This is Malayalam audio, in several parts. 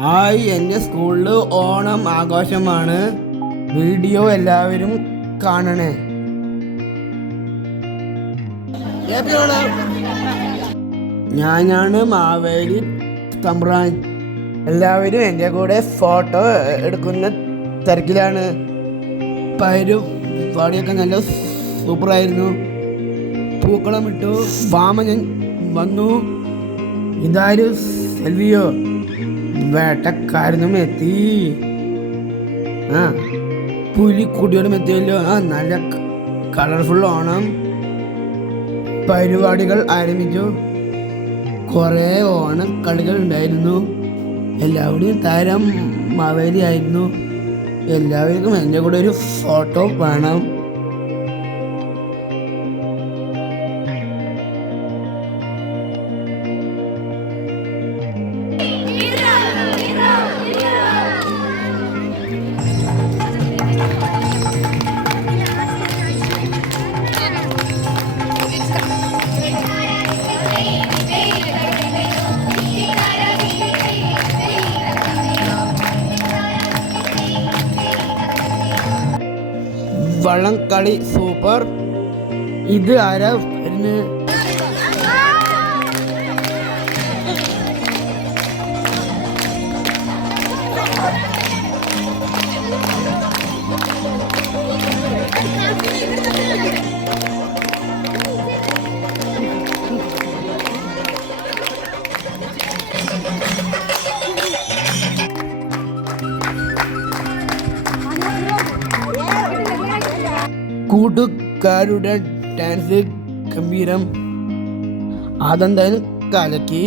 എൻ്റെ സ്കൂളിൽ ഓണം ആഘോഷമാണ്. വീഡിയോ എല്ലാവരും കാണണേ. ഞാനാണ് മാവേലി തമ്പ്രാൻ. എല്ലാവരും എൻ്റെ കൂടെ ഫോട്ടോ എടുക്കുന്ന തിരക്കിലാണ്. പരിപാടിയൊക്കെ നല്ല സൂപ്പറായിരുന്നു. പൂക്കളം ഇട്ടു, വാമനൻ വന്നു. ഇതാരും സെൽവിയോ വേട്ടക്കാരനും എത്തി. പുലിക്കുട്ടികളും എത്തിയല്ലോ. നല്ല കളർഫുൾ ഓണം പരിപാടികൾ ആരംഭിച്ചു. കുറേ ഓണം കളികൾ ഉണ്ടായിരുന്നു. എല്ലാവരുടെയും താരം മാവേലി ആയിരുന്നു. എല്ലാവർക്കും എൻ്റെ കൂടെ ഒരു ഫോട്ടോ വേണം. വള്ളംകളി സൂപ്പർ. ഇത് ആരാ വരുന്നത്? കൂട്ടുകാരുടെ ഡാൻസ് ഗംഭീരം. അതെന്തായാലും കലക്കി.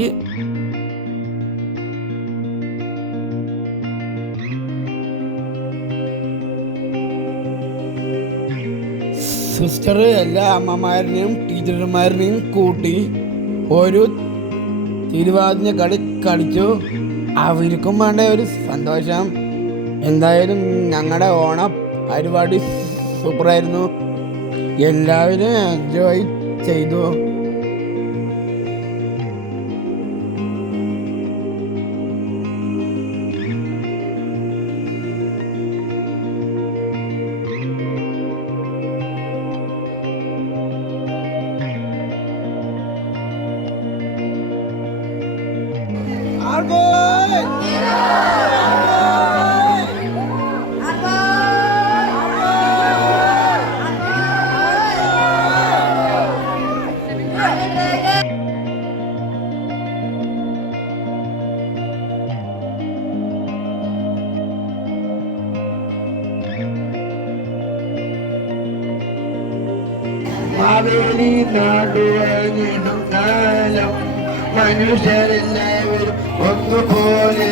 സിസ്റ്റർ എല്ലാ അമ്മമാരിനെയും ടീച്ചർമാരിനെയും കൂട്ടി ഒരു തിരുവാതിര കളി കളിച്ചു. അവർക്കും വേണ്ട ഒരു സന്തോഷം. എന്തായാലും ഞങ്ങളുടെ ഓണം പരിപാടി സൂപ്പറായിരുന്നു. എല്ലാവരും എൻജോയ് ചെയ്തു. മാവേലി നാടുവാങ്ങിടും കാലം മനുഷ്യരെല്ലാവരും ഒന്നുപോലെ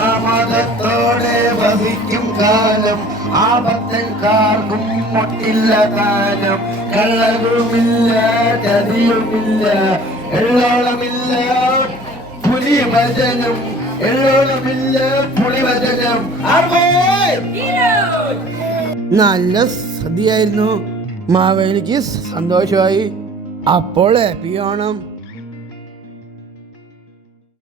ആ മതത്തോടെ വസിക്കും കാലം. ആപത്തൻകാർക്കും മുട്ടില്ല കാലം. കള്ളവുമില്ല, ചതിയുമില്ല, എള്ളോളമില്ല പുലിവചനം. എള്ളോളമില്ല പുലിവചനം. നല്ല സദ്യയായിരുന്നു. മാവേലിക്ക് സന്തോഷമായി. അപ്പോൾ ഹാപ്പി ഓണം.